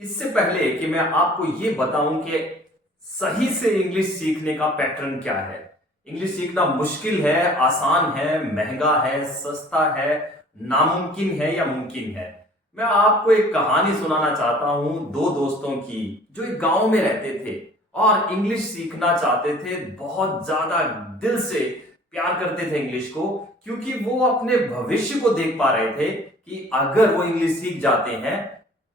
इससे पहले कि मैं आपको ये बताऊं कि सही से इंग्लिश सीखने का पैटर्न क्या है। इंग्लिश सीखना मुश्किल है, आसान है, महंगा है, सस्ता है, नामुमकिन है या मुमकिन है। मैं आपको एक कहानी सुनाना चाहता हूं दो दोस्तों की जो एक गांव में रहते थे और इंग्लिश सीखना चाहते थे। बहुत ज्यादा दिल से प्यार करते थे इंग्लिश को, क्योंकि वो अपने भविष्य को देख पा रहे थे कि अगर वो इंग्लिश सीख जाते हैं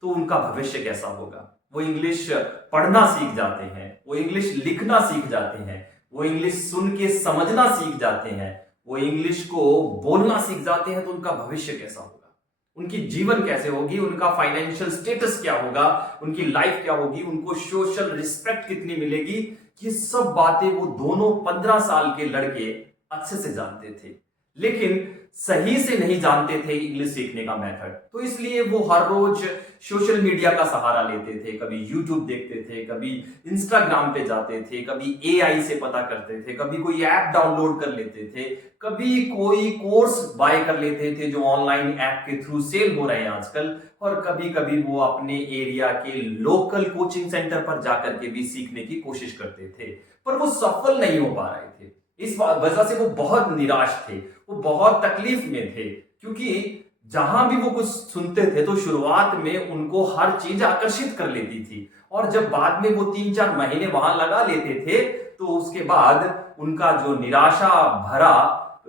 तो उनका भविष्य कैसा होगा। वो इंग्लिश पढ़ना सीख जाते हैं, वो इंग्लिश लिखना सीख जाते हैं, वो इंग्लिश सुन के समझना सीख जाते हैं, वो इंग्लिश को बोलना सीख जाते हैं, तो उनका भविष्य कैसा होगा, उनकी जीवन कैसे होगी, उनका फाइनेंशियल स्टेटस क्या होगा, उनकी लाइफ क्या होगी, उनको सोशल रिस्पेक्ट कितनी मिलेगी। ये सब बातें वो दोनों 15 साल के लड़के अच्छे से जानते थे, लेकिन सही से नहीं जानते थे इंग्लिश सीखने का मेथड। तो इसलिए वो हर रोज सोशल मीडिया का सहारा लेते थे, कभी यूट्यूब देखते थे, कभी इंस्टाग्राम पे जाते थे, कभी एआई से पता करते थे, कभी कोई ऐप डाउनलोड कर लेते थे, कभी कोई कोर्स बाय कर लेते थे जो ऑनलाइन ऐप के थ्रू सेल हो रहे हैं आजकल, और कभी कभी वो अपने एरिया के लोकल कोचिंग सेंटर पर जाकर के भी सीखने की कोशिश करते थे, पर वो सफल नहीं हो पा रहे थे। इस वजह से वो बहुत निराश थे, वो बहुत तकलीफ में थे, क्योंकि जहां भी वो कुछ सुनते थे तो शुरुआत में उनको हर चीज आकर्षित कर लेती थी, और जब बाद में वो 3-4 महीने वहां लगा लेते थे तो उसके बाद उनका जो निराशा भरा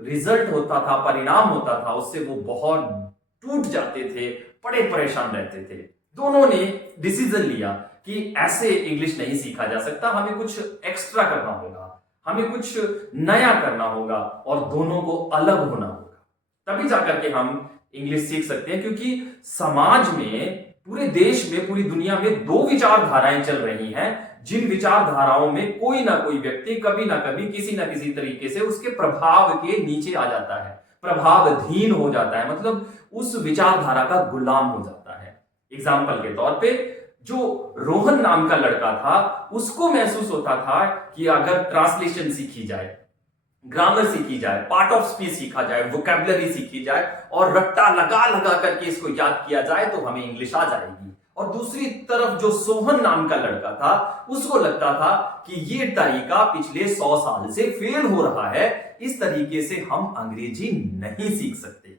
रिजल्ट होता था, परिणाम होता था, उससे वो बहुत टूट जाते थे, बड़े परेशान रहते थे। दोनों ने डिसीजन लिया कि ऐसे इंग्लिश नहीं सीखा जा सकता, हमें कुछ एक्स्ट्रा करना होगा, हमें कुछ नया करना होगा और दोनों को अलग होना होगा, तभी जाकर के हम इंग्लिश सीख सकते हैं। क्योंकि समाज में, पूरे देश में, पूरी दुनिया में दो विचारधाराएं चल रही हैं, जिन विचारधाराओं में कोई ना कोई व्यक्ति कभी ना कभी किसी ना किसी तरीके से उसके प्रभाव के नीचे आ जाता है, प्रभावधीन हो जाता है, मतलब उस विचारधारा का गुलाम हो जाता है। एग्जाम्पल के तौर पे, जो रोहन नाम का लड़का था, उसको महसूस होता था कि अगर ट्रांसलेशन सीखी जाए, ग्रामर सीखी जाए, पार्ट ऑफ स्पीच सीखा जाए, वोकैबुलरी सीखी जाए और रट्टा लगा लगा करके इसको याद किया जाए तो हमें इंग्लिश आ जाएगी। और दूसरी तरफ जो सोहन नाम का लड़का था, उसको लगता था कि ये तरीका पिछले 100 साल से फेल हो रहा है, इस तरीके से हम अंग्रेजी नहीं सीख सकते।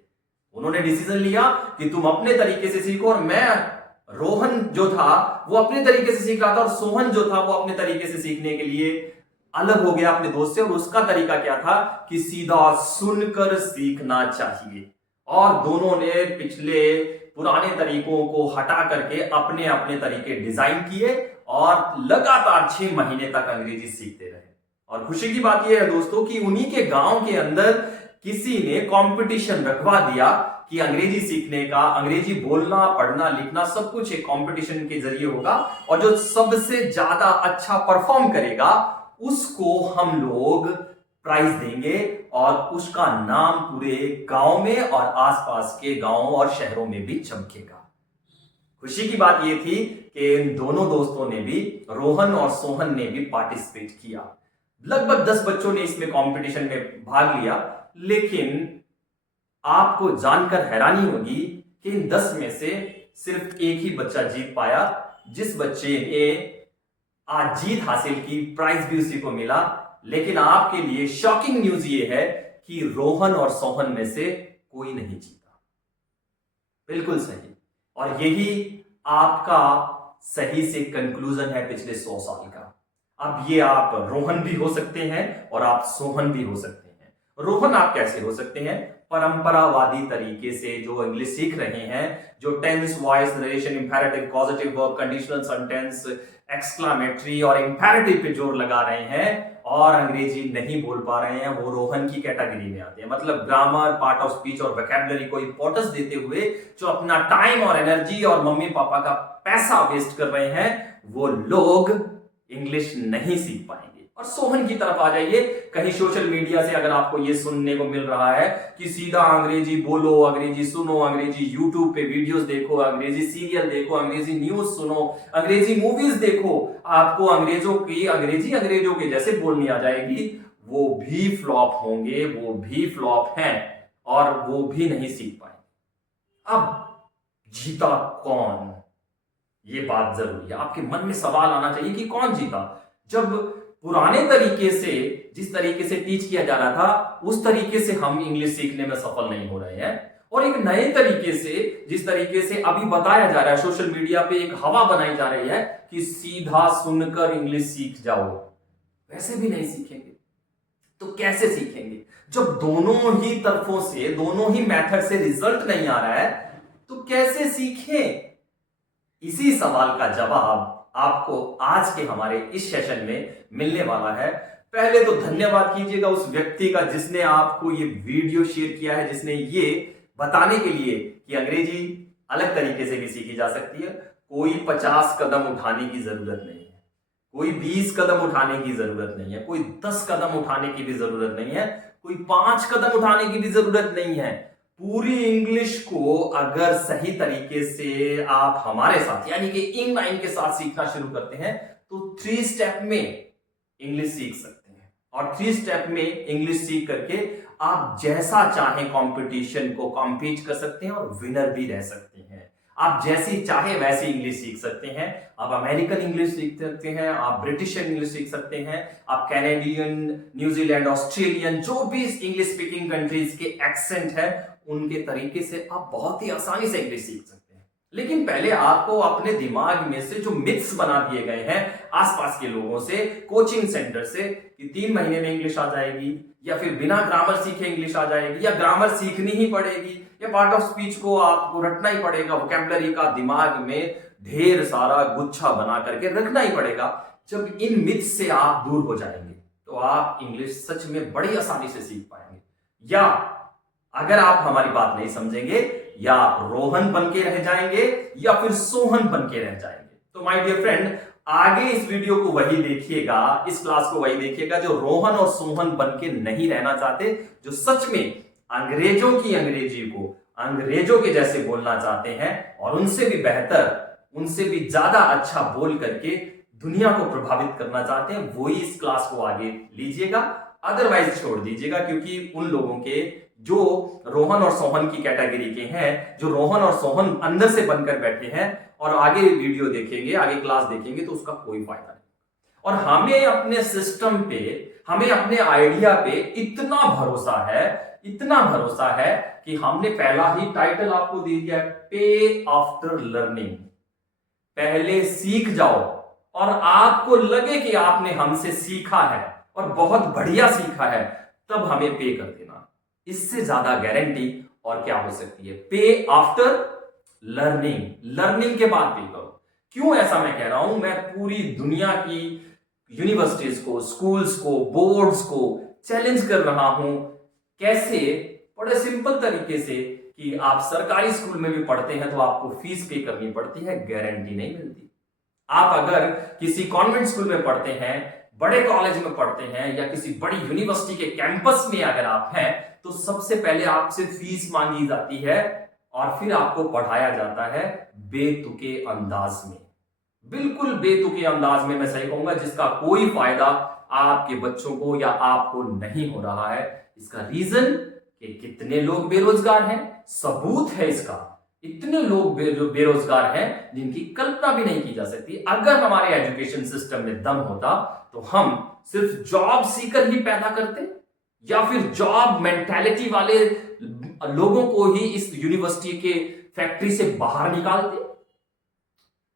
उन्होंने डिसीजन लिया कि तुम अपने तरीके से सीखो, और मैं, रोहन जो था वो अपने तरीके से सीख रहा था और सोहन जो था वो अपने तरीके से सीखने के लिए अलग हो गया अपने दोस्त से। और उसका तरीका क्या था कि सीधा सुनकर सीखना चाहिए, और दोनों ने पिछले पुराने तरीकों को हटा करके अपने अपने तरीके डिजाइन किए और लगातार 6 महीने तक अंग्रेजी सीखते रहे। और खुशी की बात यह है दोस्तों कि उन्हीं के गांव के अंदर किसी ने कंपटीशन रखवा दिया कि अंग्रेजी सीखने का, अंग्रेजी बोलना, पढ़ना, लिखना सब कुछ एक कंपटीशन के जरिए होगा, और जो सबसे ज्यादा अच्छा परफॉर्म करेगा उसको हम लोग प्राइज देंगे, और उसका नाम पूरे गांव में और आसपास के गांवों और शहरों में भी चमकेगा। खुशी की बात यह थी कि इन दोनों दोस्तों ने भी, रोहन और सोहन ने भी पार्टिसिपेट किया। लगभग 10 बच्चों ने इसमें कंपटीशन में भाग लिया, लेकिन आपको जानकर हैरानी होगी कि इन 10 में से सिर्फ एक ही बच्चा जीत पाया। जिस बच्चे ने आज जीत हासिल की, प्राइज भी उसी को मिला। लेकिन आपके लिए शॉकिंग न्यूज ये है कि रोहन और सोहन में से कोई नहीं जीता। बिल्कुल सही, और यही आपका सही से कंक्लूजन है पिछले 100 साल का। अब ये आप रोहन भी हो सकते हैं और आप सोहन भी हो सकते हैं। रोहन आप कैसे हो सकते हैं? परंपरावादी तरीके से जो इंग्लिश सीख रहे हैं, जो tense, voice, narration, imperative, causative verb, conditional sentence, exclamatory और इंपेरेटिव पे जोर लगा रहे हैं और अंग्रेजी नहीं बोल पा रहे हैं, वो रोहन की कैटेगरी में आते हैं। मतलब ग्रामर, पार्ट ऑफ स्पीच और वोकैबुलरी को इंपॉर्टेंस देते हुए जो अपना टाइम और एनर्जी और मम्मी पापा का पैसा वेस्ट कर रहे हैं, वो लोग इंग्लिश नहीं सीख पाएंगे। और सोहन की तरफ आ जाइए, कहीं सोशल मीडिया से अगर आपको ये सुनने को मिल रहा है कि सीधा अंग्रेजी बोलो, अंग्रेजी सुनो, अंग्रेजी यूट्यूब पे वीडियोस देखो, अंग्रेजी सीरियल देखो, अंग्रेजी न्यूज सुनो, अंग्रेजी मूवीज देखो, आपको अंग्रेजों के जैसे बोलनी आ जाएगी, वो भी फ्लॉप होंगे, वो भी फ्लॉप हैं और वो भी नहीं सीख पाएंगे। अब जीता कौन? ये बात जरूरी है। आपके मन में सवाल आना चाहिए कि कौन जीता। जब पुराने तरीके से, जिस तरीके से टीच किया जा रहा था, उस तरीके से हम इंग्लिश सीखने में सफल नहीं हो रहे हैं, और एक नए तरीके से, जिस तरीके से अभी बताया जा रहा है, सोशल मीडिया पे एक हवा बनाई जा रही है कि सीधा सुनकर इंग्लिश सीख जाओ, वैसे भी नहीं सीखेंगे। तो कैसे सीखेंगे? जब दोनों ही तरफों से, दोनों ही मेथड से रिजल्ट नहीं आ रहा है, तो कैसे सीखें? इसी सवाल का जवाब आपको आज के हमारे इस सेशन में मिलने वाला है। पहले तो धन्यवाद कीजिएगा उस व्यक्ति का जिसने आपको ये वीडियो शेयर किया है, जिसने ये बताने के लिए कि अंग्रेजी अलग तरीके से भी सीखी जा सकती है। कोई 50 कदम उठाने की जरूरत नहीं है, कोई 20 कदम उठाने की जरूरत नहीं है, कोई 10 कदम उठाने की भी जरूरत नहीं है, कोई 5 कदम उठाने की भी जरूरत नहीं है। पूरी इंग्लिश को अगर सही तरीके से आप हमारे साथ, यानी कि इन9 के साथ सीखना शुरू करते हैं, तो 3 स्टेप में इंग्लिश सीख सकते हैं। और 3 स्टेप में इंग्लिश सीख करके आप जैसा चाहें कंपटीशन को कॉम्पीट कर सकते हैं और विनर भी रह सकते हैं। आप जैसी चाहे वैसी इंग्लिश सीख सकते हैं। आप अमेरिकन इंग्लिश सीख सकते हैं, आप ब्रिटिश इंग्लिश सीख सकते हैं, आप कैनेडियन, न्यूजीलैंड, ऑस्ट्रेलियन, जो भी इंग्लिश स्पीकिंग कंट्रीज के एक्सेंट है, उनके तरीके से आप बहुत ही आसानी से इंग्लिश सीख सकते हैं। लेकिन पहले आपको अपने दिमाग में से जो मिथ्स बना दिए गए हैं आसपास के लोगों से, कोचिंग सेंटर से, कि 3 महीने में इंग्लिश आ जाएगी, या फिर बिना ग्रामर सीखे इंग्लिश आ जाएगी, या ग्रामर सीखनी ही पड़ेगी, या पार्ट ऑफ स्पीच को आपको रटना ही पड़ेगा, वोकैबुलरी का दिमाग में ढेर सारा गुच्छा बना करके रखना ही पड़ेगा। जब इन मिथ्स से आप दूर हो जाएंगे तो आप इंग्लिश सच में बड़ी आसानी से सीख पाएंगे। या अगर आप हमारी बात नहीं समझेंगे, या रोहन बन के रह जाएंगे या फिर सोहन बन के रह जाएंगे। तो माय डियर फ्रेंड, आगे इस वीडियो को वही देखिएगा, इस क्लास को वही देखिएगा जो रोहन और सोहन बन के नहीं रहना चाहते, जो सच में अंग्रेजों की अंग्रेजी को अंग्रेजों के जैसे बोलना चाहते हैं, और उनसे भी बेहतर, उनसे भी ज्यादा अच्छा बोल करके दुनिया को प्रभावित करना चाहते हैं, वो ही इस क्लास को आगे लीजिएगा। अदरवाइज छोड़ दीजिएगा, क्योंकि उन लोगों के जो रोहन और सोहन की कैटेगरी के हैं, जो रोहन और सोहन अंदर से बनकर बैठे हैं और आगे वीडियो देखेंगे, आगे क्लास देखेंगे, तो उसका कोई फायदा नहीं। और हमें अपने सिस्टम पे, हमें अपने आइडिया पे इतना भरोसा है, इतना भरोसा है कि हमने पहला ही टाइटल आपको दे दिया, पे आफ्टर लर्निंग। पहले सीख जाओ और आपको लगे कि आपने हमसे सीखा है और बहुत बढ़िया सीखा है, तब हमें पे कर देना। इससे ज्यादा गारंटी और क्या हो सकती है? पे आफ्टर लर्निंग, लर्निंग के बाद पे करो। क्यों ऐसा मैं कह रहा हूं? मैं पूरी दुनिया की यूनिवर्सिटीज को, स्कूल्स को, बोर्ड्स को चैलेंज कर रहा हूं। कैसे? बड़े सिंपल तरीके से कि आप सरकारी स्कूल में भी पढ़ते हैं तो आपको फीस पे करनी पड़ती है, गारंटी नहीं मिलती। आप अगर किसी कॉन्वेंट स्कूल में पढ़ते हैं, बड़े कॉलेज में पढ़ते हैं, या किसी बड़ी यूनिवर्सिटी के कैंपस में अगर आप हैं, तो सबसे पहले आपसे फीस मांगी जाती है और फिर आपको पढ़ाया जाता है बेतुके अंदाज में, बिल्कुल बेतुके अंदाज में, मैं सही कहूंगा, जिसका कोई फायदा आपके बच्चों को या आपको नहीं हो रहा है। इसका रीजन कि कितने लोग बेरोजगार हैं, सबूत है इसका। इतने लोग बेरोजगार हैं जिनकी कल्पना भी नहीं की जा सकती। अगर हमारे एजुकेशन सिस्टम में दम होता तो हम सिर्फ जॉब सीकर ही पैदा करते, या फिर जॉब मेंटालिटी वाले लोगों को ही इस यूनिवर्सिटी के फैक्ट्री से बाहर निकालते,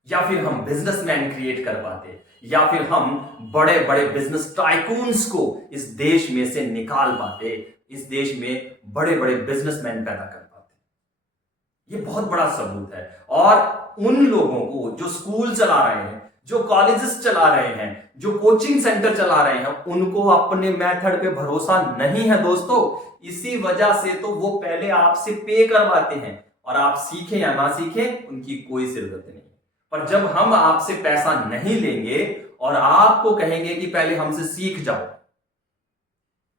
या फिर हम बिजनेसमैन क्रिएट कर पाते, या फिर हम बड़े बड़े बिजनेस टाइकून्स को इस देश में से निकाल पाते, इस देश में बड़े बड़े बिजनेसमैन पैदा कर पाते। ये बहुत बड़ा सबूत है। और उन लोगों को जो स्कूल चला रहे हैं, जो कॉलेजेस चला रहे हैं, जो कोचिंग सेंटर चला रहे हैं, उनको अपने मेथड पे भरोसा नहीं है दोस्तों। इसी वजह से तो वो पहले आपसे पे करवाते हैं, और आप सीखें या ना सीखें उनकी कोई जरूरत नहीं। पर जब हम आपसे पैसा नहीं लेंगे और आपको कहेंगे कि पहले हमसे सीख जाओ,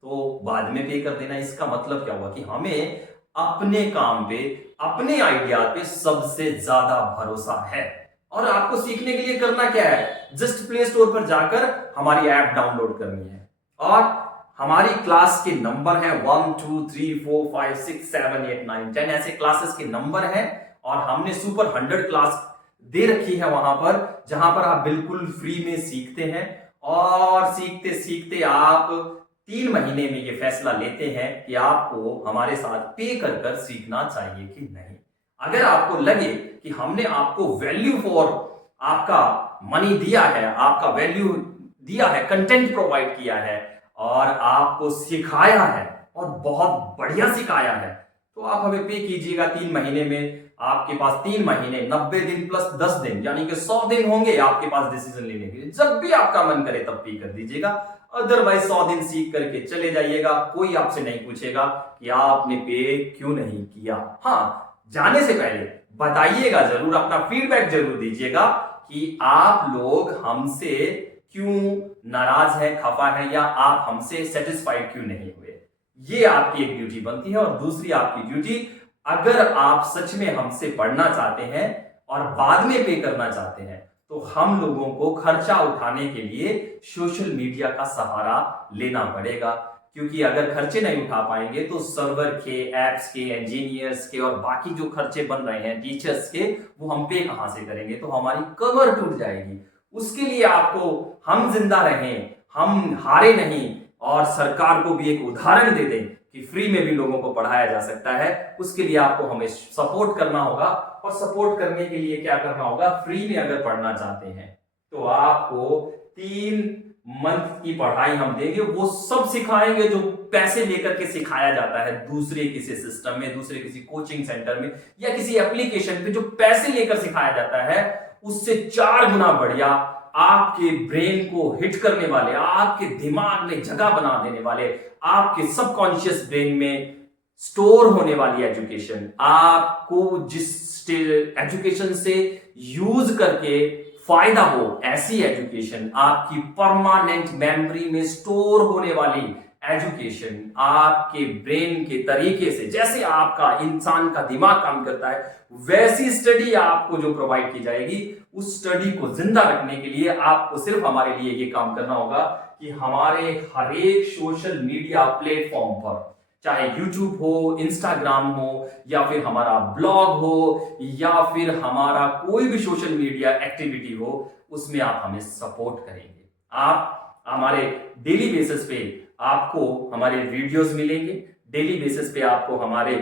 तो बाद में पे कर देना, इसका मतलब क्या हुआ? कि हमें अपने काम पे, अपने आइडिया पे सबसे ज्यादा भरोसा है। और आपको सीखने के लिए करना क्या है? जस्ट प्ले स्टोर पर जाकर हमारी ऐप डाउनलोड करनी है, और हमारी क्लास के नंबर है 1 2 3 4 5 6 7 8 9 10, ऐसे क्लासेस के नंबर हैं। और हमने सुपर 100 क्लास दे रखी है वहां पर, जहां पर आप बिल्कुल फ्री में सीखते हैं और सीखते सीखते आप 3 महीने में ये फैसला लेते हैं कि आपको हमारे साथ पे कर कर सीखना चाहिए कि नहीं। अगर आपको लगे कि हमने आपको वैल्यू फॉर आपका मनी दिया है, आपका वैल्यू दिया है, कंटेंट प्रोवाइड किया है और आपको सिखाया है और बहुत बढ़िया सिखाया है, तो आप हमें पे कीजिएगा 3 महीने में। आपके पास 3 महीने 90 दिन प्लस 10 दिन यानी कि 100 दिन होंगे आपके पास डिसीजन लेने के लिए। जब भी आपका मन करे तब पे कर दीजिएगा, अदरवाइज 100 दिन सीख करके चले जाइएगा। कोई आपसे नहीं पूछेगा कि आपने पे क्यों नहीं किया। हाँ, जाने से पहले बताइएगा जरूर, अपना फीडबैक जरूर दीजिएगा कि आप लोग हमसे क्यों नाराज है, खफा है, या आप हमसे सेटिस्फाइड क्यों नहीं हुए। ये आपकी एक ड्यूटी बनती है। और दूसरी आपकी ड्यूटी, अगर आप सच में हमसे पढ़ना चाहते हैं और बाद में पे करना चाहते हैं, तो हम लोगों को खर्चा उठाने के लिए सोशल मीडिया का सहारा लेना पड़ेगा। क्योंकि अगर खर्चे नहीं उठा पाएंगे तो सर्वर के, एप्स के, इंजीनियर्स के और बाकी जो खर्चे बन रहे हैं टीचर्स के, वो हम पे कहां से करेंगे, तो हमारी कमर टूट जाएगी। उसके लिए आपको हम जिंदा रहें, हम हारे नहीं और सरकार को भी एक उदाहरण दे दें कि फ्री में भी लोगों को पढ़ाया जा सकता है, उसके लिए आपको हमें सपोर्ट करना होगा। और सपोर्ट करने के लिए क्या करना होगा, फ्री में अगर पढ़ना चाहते हैं तो आपको 3 मंथ की पढ़ाई हम देंगे, वो सब सिखाएंगे जो पैसे लेकर के सिखाया जाता है दूसरे किसी सिस्टम में, दूसरे किसी कोचिंग सेंटर में या किसी एप्लीकेशन पे जो पैसे लेकर सिखाया जाता है, उससे 4 गुना बढ़िया आपके ब्रेन को हिट करने वाले, आपके दिमाग में जगह बना देने वाले, आपके सबकॉन्शियस ब्रेन में स्टोर होने वाली एजुकेशन, आपको जिस एजुकेशन से यूज करके फायदा हो, ऐसी एजुकेशन, आपकी परमानेंट मेमोरी में स्टोर होने वाली एजुकेशन, आपके ब्रेन के तरीके से, जैसे आपका इंसान का दिमाग काम करता है वैसी स्टडी आपको जो प्रोवाइड की जाएगी, उस स्टडी को जिंदा रखने के लिए आपको सिर्फ हमारे लिए ये काम करना होगा कि हमारे हर एक सोशल मीडिया प्लेटफॉर्म पर, चाहे YouTube हो, Instagram हो, या फिर हमारा ब्लॉग हो, या फिर हमारा कोई भी सोशल मीडिया एक्टिविटी हो, उसमें आप हमें सपोर्ट करेंगे। आप हमारे डेली बेसिस पे आपको हमारे वीडियोस मिलेंगे, डेली बेसिस पे आपको हमारे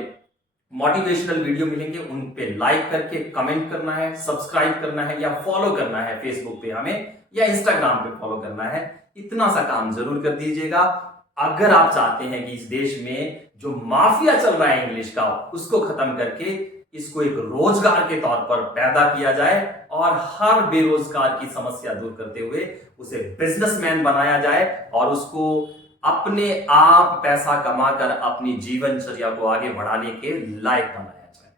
मोटिवेशनल वीडियो मिलेंगे, उन पे लाइक करके कमेंट करना है, सब्सक्राइब करना है या फॉलो करना है फेसबुक पे हमें, या इंस्टाग्राम पे फॉलो करना है। इतना सा काम जरूर कर दीजिएगा। अगर आप चाहते हैं कि इस देश में जो माफिया चल रहा है इंग्लिश का, उसको खत्म करके इसको एक रोजगार के तौर पर पैदा किया जाए और हर बेरोजगार की समस्या दूर करते हुए उसे बिजनेसमैन बनाया जाए और उसको अपने आप पैसा कमाकर अपनी जीवनचर्या को आगे बढ़ाने के लायक बनाया जाए।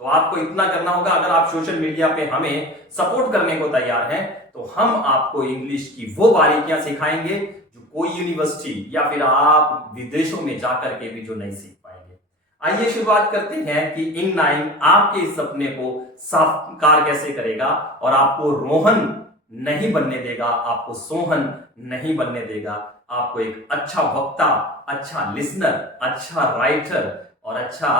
तो आपको इतना करना होगा। अगर आप सोशल मीडिया पे हमें सपोर्ट करने को तैयार हैं, तो हम आपको इंग्लिश की वो बारीकियां सिखाएंगे जो कोई यूनिवर्सिटी या फिर आप विदेशों में जाकर के भी जो नहीं सीख पाएंगे। आइए शुरुआत करते हैं कि इंग9 आपके इस सपने को साकार कैसे करेगा और आपको रोहन नहीं बनने देगा, आपको सोहन नहीं बनने देगा, आपको एक अच्छा वक्ता, अच्छा लिसनर, अच्छा राइटर और अच्छा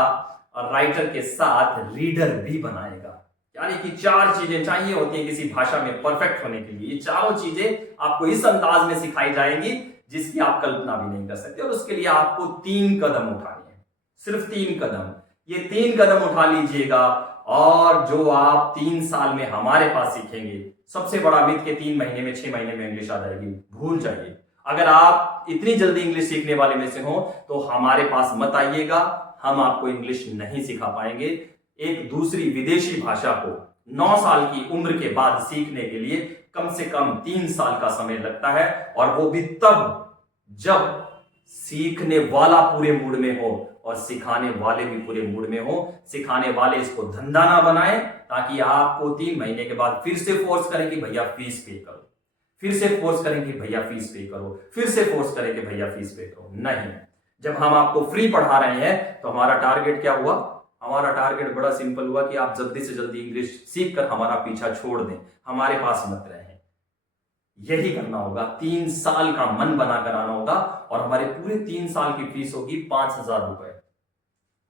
राइटर के साथ रीडर भी बनाएगा। यानी कि 4 चीजें चाहिए होती हैं किसी भाषा में परफेक्ट होने के लिए। ये चारों चीजें आपको इस अंदाज में सिखाई जाएंगी जिसकी आप कल्पना भी नहीं कर सकते। और उसके लिए आपको 3 कदम उठाने हैं, सिर्फ 3 कदम। ये 3 कदम उठा लीजिएगा और जो आप 3 साल में हमारे पास सीखेंगे, सबसे बड़ा मिथ के 3 महीने में 6 महीने में इंग्लिश आ जाएगी, भूल जाइए। अगर आप इतनी जल्दी इंग्लिश सीखने वाले में से हो तो हमारे पास मत आइएगा, हम आपको इंग्लिश नहीं सिखा पाएंगे। एक दूसरी विदेशी भाषा को 9 साल की उम्र के बाद सीखने के लिए कम से कम 3 साल का समय लगता है, और वो भी तब जब सीखने वाला पूरे मूड में हो और सिखाने वाले भी पूरे मूड में हो। सिखाने वाले इसको धंधा ना बनाए ताकि आपको 3 महीने के बाद फिर से फोर्स करें कि भैया फीस पे करो, फिर से फोर्स करें कि भैया फीस पे करो, फिर से फोर्स करें कि भैया फीस पे करो। नहीं, जब हम आपको फ्री पढ़ा रहे हैं तो हमारा टारगेट क्या हुआ? हमारा टारगेट बड़ा सिंपल हुआ कि आप जल्दी से जल्दी इंग्लिश सीखकर हमारा पीछा छोड़ दें, हमारे पास मत रहें। यही करना होगा, 3 साल का मन बनाकर आना होगा और हमारे पूरे 3 साल की फीस होगी 5,000 रुपए।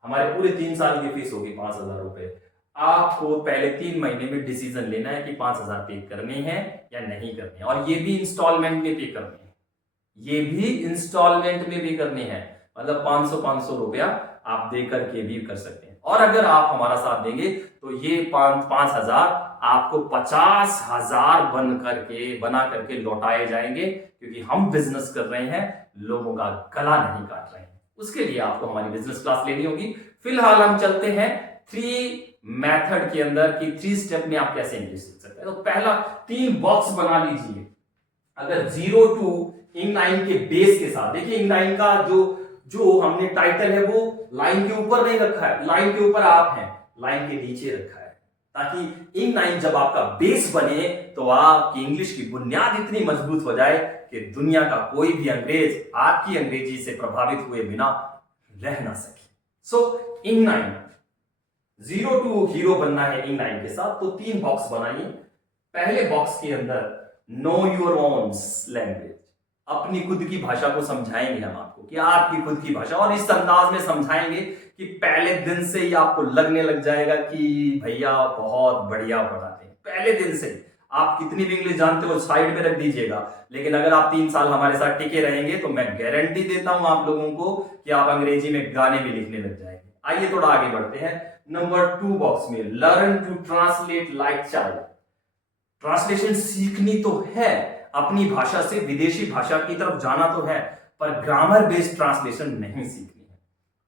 हमारे पूरे 3 साल की फीस होगी 5,000 रुपए। आपको पहले 3 महीने में डिसीजन लेना है कि 5,000 पे करने हैं या नहीं करने हैं, और ये भी इंस्टॉलमेंट में पे करने हैं, ये भी इंस्टॉलमेंट में भी करने हैं। मतलब 500 रुपया आप देकर के भी कर सकते हैं। और अगर आप हमारा साथ देंगे तो ये 5,000 आपको 50,000 बना करके लौटाए जाएंगे, क्योंकि हम बिजनेस कर रहे हैं, लोगों का गला नहीं काट रहे हैं। उसके लिए आपको हमारी बिजनेस क्लास लेनी होगी। फिलहाल हम चलते हैं 3 मेथड के अंदर कि 3 स्टेप में आप कैसे इंग्लिश सीख सकते हैं। तो पहला 3 बॉक्स बना लीजिए। अगर 0 टू इंग9 के बेस के साथ, देखिए इंग9 का जो हमने टाइटल है वो लाइन के ऊपर नहीं रखा है, लाइन के ऊपर आप हैं, लाइन के नीचे रखा है, ताकि इंग9 जब आपका बेस बने तो आपकी इंग्लिश की बुनियाद इतनी मजबूत हो जाए कि दुनिया का कोई भी अंग्रेज आपकी अंग्रेजी से प्रभावित हुए बिना रह ना सके। सो इंग9 0 टू हीरो बनना है इंग9 के साथ, तो 3 बॉक्स बनाइए। पहले बॉक्स के अंदर नो योर ओन लैंग्वेज, अपनी खुद की भाषा को समझाएंगे हम आपको कि आपकी खुद की भाषा, और इस अंदाज में समझाएंगे कि पहले दिन से ही आपको लगने लग जाएगा कि भैया बहुत बढ़िया पढ़ाते हैं। पहले दिन से आप कितनी भी इंग्लिश जानते हो साइड में रख दीजिएगा, लेकिन अगर आप 3 साल हमारे साथ टिके रहेंगे तो मैं गारंटी देता हूं आप लोगों को कि आप अंग्रेजी में गाने भी लिखने लग जाएंगे। आइए थोड़ा आगे बढ़ते हैं। नंबर 2 बॉक्स में learn to translate like child. Translation सीखनी तो है, अपनी भाषा से विदेशी भाषा की तरफ जाना तो है, पर ग्रामर बेस्ड ट्रांसलेशन नहीं सीखनी है।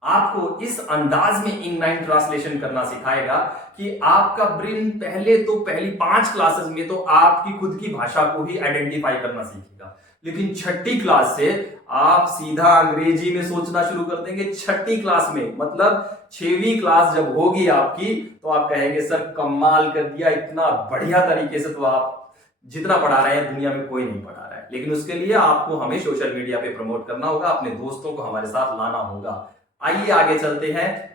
आपको इस अंदाज में इंग9 ट्रांसलेशन करना सिखाएगा कि आपका ब्रेन पहले तो पहली 5 क्लासेस में तो आपकी खुद की भाषा को ही आइडेंटिफाई करना सीखेगा, लेकिन 6ठी क्लास से आप सीधा अंग्रेजी में सोचना शुरू कर देंगे। 6ठी क्लास में मतलब 6वीं क्लास जब होगी आपकी तो आप कहेंगे सर कमाल कर दिया, इतना बढ़िया तरीके से तो आप जितना पढ़ा रहे हैं दुनिया में कोई नहीं पढ़ा रहा है। लेकिन उसके लिए आपको हमें सोशल मीडिया पे प्रमोट करना होगा, अपने दोस्तों को हमारे साथ लाना होगा। आइए आगे चलते हैं।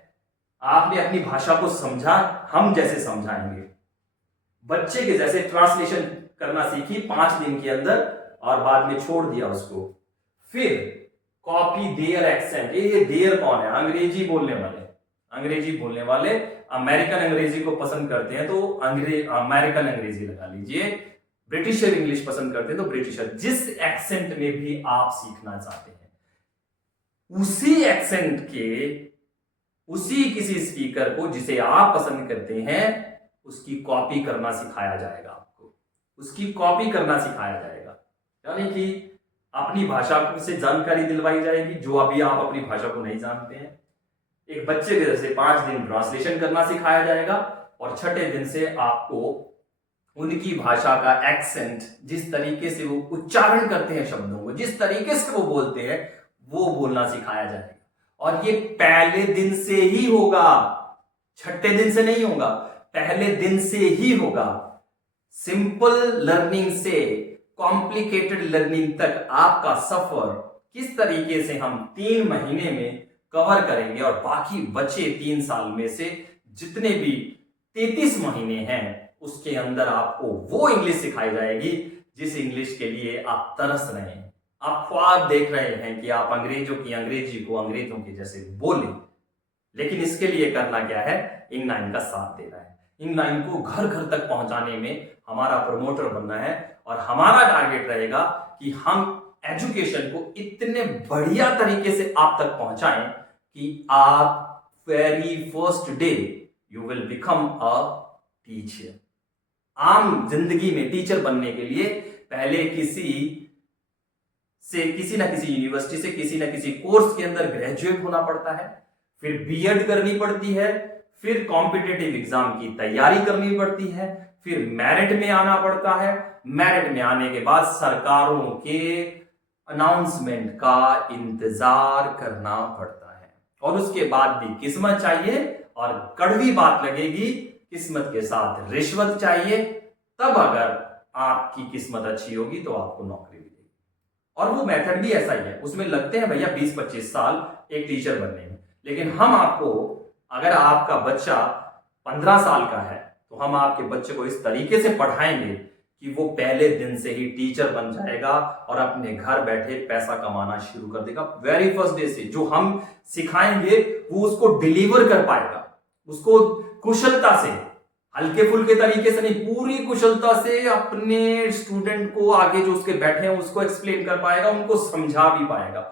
आपने अपनी भाषा को समझा, हम जैसे समझाएंगे, बच्चे के जैसे ट्रांसलेशन करना सीखी 5 दिन के अंदर और बाद में छोड़ दिया उसको। फिर कॉपी देयर एक्सेंट। ये देयर कौन है? अंग्रेजी बोलने वाले। अंग्रेजी बोलने वाले अमेरिकन अंग्रेजी को पसंद करते हैं तो अमेरिकन अंग्रेजी लगा लीजिए। ब्रिटिशर इंग्लिश पसंद करते हैं तो ब्रिटिशर। जिस एक्सेंट में भी आप सीखना चाहते हैं उसी एक्सेंट के उसी किसी स्पीकर को जिसे आप पसंद करते हैं उसकी कॉपी करना सिखाया जाएगा। आपको उसकी कॉपी करना सिखाया जाएगा, यानी कि अपनी भाषा से जानकारी दिलवाई जाएगी जो अभी आप अपनी भाषा को नहीं जानते हैं। एक बच्चे के जैसे 5 दिन ट्रांसलेशन करना सिखाया जाएगा और 6ठे दिन से आपको उनकी भाषा का एक्सेंट, जिस तरीके से वो उच्चारण करते हैं शब्दों को, जिस तरीके से वो बोलते हैं वो बोलना सिखाया जाएगा। और ये पहले दिन से ही होगा, 6ठे दिन से नहीं होगा, पहले दिन से ही होगा। सिंपल लर्निंग से कॉम्प्लिकेटेड लर्निंग तक आपका सफर किस तरीके से हम 3 महीने में कवर करेंगे और बाकी बचे 3 साल में से जितने भी 33 महीने हैं उसके अंदर आपको वो इंग्लिश सिखाई जाएगी जिस इंग्लिश के लिए आप तरस रहे हैं। आप ख्वाब देख रहे हैं कि आप अंग्रेजों की अंग्रेजी को अंग्रेजों के जैसे बोलें, लेकिन इसके लिए करना क्या है? इंग9 का साथ देना है। इंग9 को घर घर तक पहुंचाने में हमारा प्रमोटर बनना है और हमारा टारगेट रहेगा कि हम एजुकेशन को इतने बढ़िया तरीके से आप तक पहुंचाएं कि आप very first day you will become a teacher. आम जिंदगी में टीचर बनने के लिए पहले किसी ना किसी यूनिवर्सिटी से किसी ना किसी कोर्स के अंदर ग्रेजुएट होना पड़ता है, फिर बीएड करनी पड़ती है, फिर कॉम्पिटिटिव एग्जाम की तैयारी करनी पड़ती है, फिर मेरिट में आना पड़ता है। मेरिट में आने के बाद सरकारों के अनाउंसमेंट का इंतजार करना पड़ता है और उसके बाद भी किस्मत चाहिए, और कड़वी बात लगेगी, किस्मत के साथ रिश्वत चाहिए। तब अगर आपकी किस्मत अच्छी होगी तो आपको नौकरी मिलेगी। और वो मेथड भी ऐसा ही है, उसमें लगते हैं भैया 20-25 साल एक टीचर बनने में, लेकिन हम आपको, अगर आपका बच्चा 15 साल का है तो हम आपके बच्चे को इस तरीके से पढ़ाएंगे कि वो पहले दिन से ही टीचर बन जाएगा और अपने घर बैठे पैसा कमाना शुरू कर देगा। वेरी फर्स्ट डे से जो हम सिखाएंगे वो उसको डिलीवर कर पाएगा, उसको कुशलता से, हल्के फुल्के तरीके से नहीं, पूरी कुशलता से अपने स्टूडेंट को आगे जो उसके बैठे हैं उसको एक्सप्लेन कर पाएगा, उनको समझा भी पाएगा।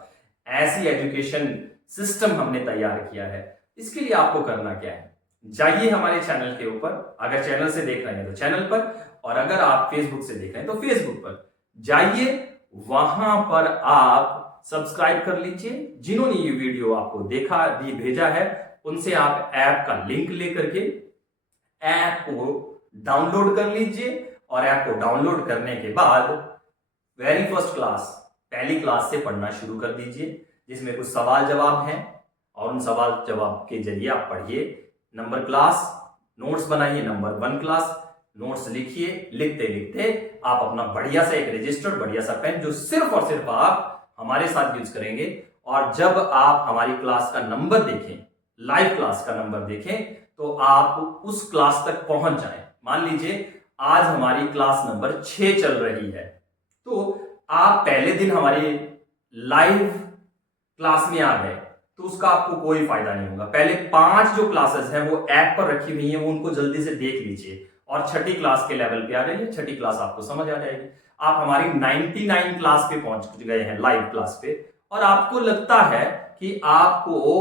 ऐसी एजुकेशन सिस्टम हमने तैयार किया है। इसके लिए आपको करना क्या है, जाइए हमारे चैनल के ऊपर, अगर चैनल से देख रहे हैं तो चैनल पर, और अगर आप फेसबुक से देख रहे हैं तो फेसबुक पर जाइए, वहां पर आप सब्सक्राइब कर लीजिए। जिन्होंने ये वीडियो आपको भेजा है उनसे आप ऐप का लिंक लेकर के ऐप को डाउनलोड कर लीजिए, और ऐप को डाउनलोड करने के बाद वेरी फर्स्ट क्लास, पहली क्लास से पढ़ना शुरू कर दीजिए, जिसमें कुछ सवाल जवाब हैं, और उन सवाल जवाब के जरिए आप पढ़िए। नंबर क्लास नोट्स बनाइए, नंबर 1 क्लास नोट्स लिखिए। लिखते लिखते आप अपना बढ़िया सा एक रजिस्टर, बढ़िया सा पेन, जो सिर्फ और सिर्फ आप हमारे साथ यूज करेंगे, और जब आप हमारी क्लास का नंबर देखें, लाइव क्लास का नंबर देखें, तो आप उस क्लास तक पहुंच जाएं। मान लीजिए आज हमारी क्लास नंबर 6 चल रही है, तो आप पहले दिन हमारी लाइव क्लास में आ गए तो उसका आपको कोई फायदा नहीं होगा। पहले 5 जो क्लासेस हैं वो ऐप पर रखी हुई हैं, वो उनको जल्दी से देख लीजिए, और छठी क्लास के लेवल पे आ जाइए, छठी क्लास आपको समझ आ जाएगी। आप हमारी 99 क्लास पे पहुंच गए हैं, लाइव क्लास पे, और आपको लगता है कि आपको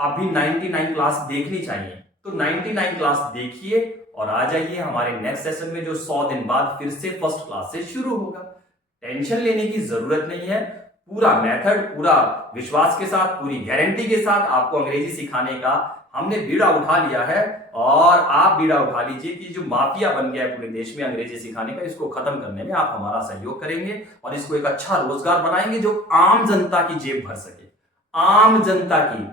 अभी 99 क्लास देखनी चाहिए, तो 99 क्लास देखिए और आ जाइए हमारे नेक्स्ट सेशन में, जो 100 दिन बाद फिर से फर्स्ट क्लास से शुरू होगा। टेंशन लेने की जरूरत नहीं है, पूरा मेथड, पूरा विश्वास के साथ, पूरी गारंटी के साथ आपको अंग्रेजी सिखाने का हमने बीड़ा उठा लिया है, और आप बीड़ा उठा लीजिए कि जो माफिया बन गया है पूरे देश में अंग्रेजी सिखाने का, इसको खत्म करने में आप हमारा सहयोग करेंगे, और इसको एक अच्छा रोजगार बनाएंगे जो आम जनता की जेब भर सके। आम जनता की,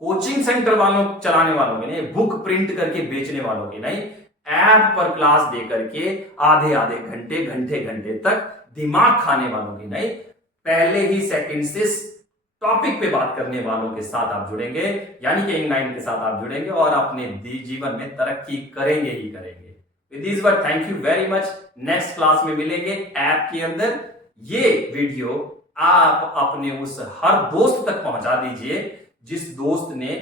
कोचिंग सेंटर वालों, चलाने वालों के नहीं, बुक प्रिंट करके बेचने वालों के नहीं, ऐप पर क्लास दे करके आधे आधे घंटे, घंटे घंटे तक दिमाग खाने वालों की नहीं, पहले ही सेकंड से टॉपिक पे बात करने वालों के साथ आप जुड़ेंगे, यानी कि इंग9 के साथ आप जुड़ेंगे, और अपने जीवन में तरक्की करेंगे ही करेंगे। With this word, thank you very much. Next class में मिलेंगे ऐप के अंदर। ये वीडियो आप अपने उस हर दोस्त तक पहुंचा दीजिए जिस दोस्त ने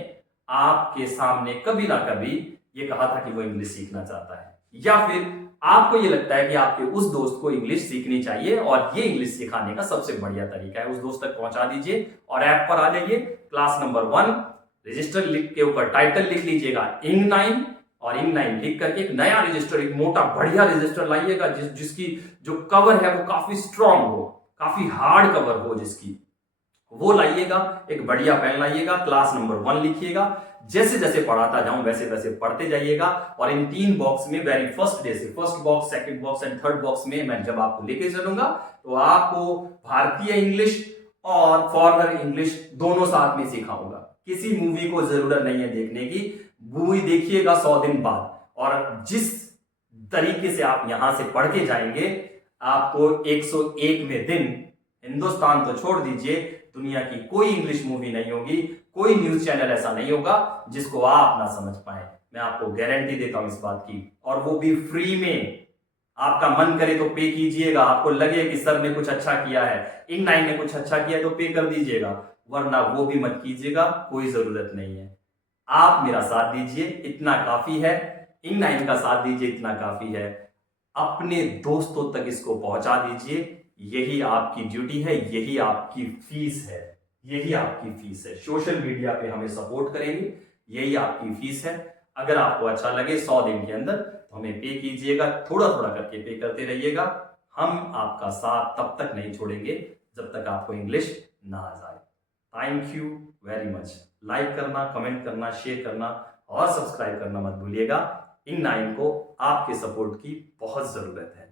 आपके सामने कभी ना कभी ये कहा था कि वो इंग्लिश सीखना चाहता है, या फिर आपको ये लगता है कि आपके उस दोस्त को इंग्लिश सीखनी चाहिए और ये इंग्लिश सिखाने का सबसे बढ़िया तरीका है, उस दोस्त तक पहुंचा दीजिए और ऐप पर आ जाइए। क्लास नंबर 1 रजिस्टर लिख के ऊपर टाइटल लिख लीजिएगा इंग9, और इंग9 लिख करके एक नया रजिस्टर, एक मोटा बढ़िया रजिस्टर लाइएगा, जिसकी जो कवर है वो काफी स्ट्रांग हो, काफी हार्ड कवर हो जिसकी, वो लाइएगा। एक बढ़िया पेन लाइएगा, क्लास नंबर 1 लिखिएगा, जैसे जैसे पढ़ाता जाऊं वैसे वैसे पढ़ते जाइएगा, और इन 3 बॉक्स में वेरी फर्स्ट डे से, first box, second box and third box में मैं जब आपको लेके चलूंगा तो आपको भारतीय इंग्लिश और फॉरेनर इंग्लिश दोनों साथ में सिखाऊंगा। किसी मूवी को जरूरत नहीं है देखने की, मूवी देखिएगा 100 दिन बाद, और जिस तरीके से आप यहां से पढ़ के जाएंगे, आपको 101वें दिन, हिंदुस्तान तो छोड़ दीजिए, दुनिया की कोई इंग्लिश मूवी नहीं होगी, कोई न्यूज चैनल ऐसा नहीं होगा जिसको आप ना समझ पाए। मैं आपको गारंटी देता हूं इस बात की, और वो भी फ्री में। आपका मन करे तो पे कीजिएगा, आपको लगे कि सर ने कुछ अच्छा किया है, इंग9 ने कुछ अच्छा किया है तो पे कर दीजिएगा, वरना वो भी मत कीजिएगा, कोई जरूरत नहीं है। आप मेरा साथ दीजिए, इतना काफी है, इंग9 का साथ दीजिए, इतना काफी है। अपने दोस्तों तक इसको पहुंचा दीजिए, यही आपकी ड्यूटी है, यही आपकी फीस है, यही आपकी फीस है। सोशल मीडिया पे हमें सपोर्ट करेंगे, यही आपकी फीस है। अगर आपको अच्छा लगे 100 दिन के अंदर तो हमें पे कीजिएगा, थोड़ा थोड़ा करके पे करते रहिएगा। हम आपका साथ तब तक नहीं छोड़ेंगे जब तक आपको इंग्लिश ना आ जाए। Thank you very much. Like करना, कमेंट करना, शेयर करना और सब्सक्राइब करना मत भूलिएगा। इंग9 को आपके सपोर्ट की बहुत जरूरत है।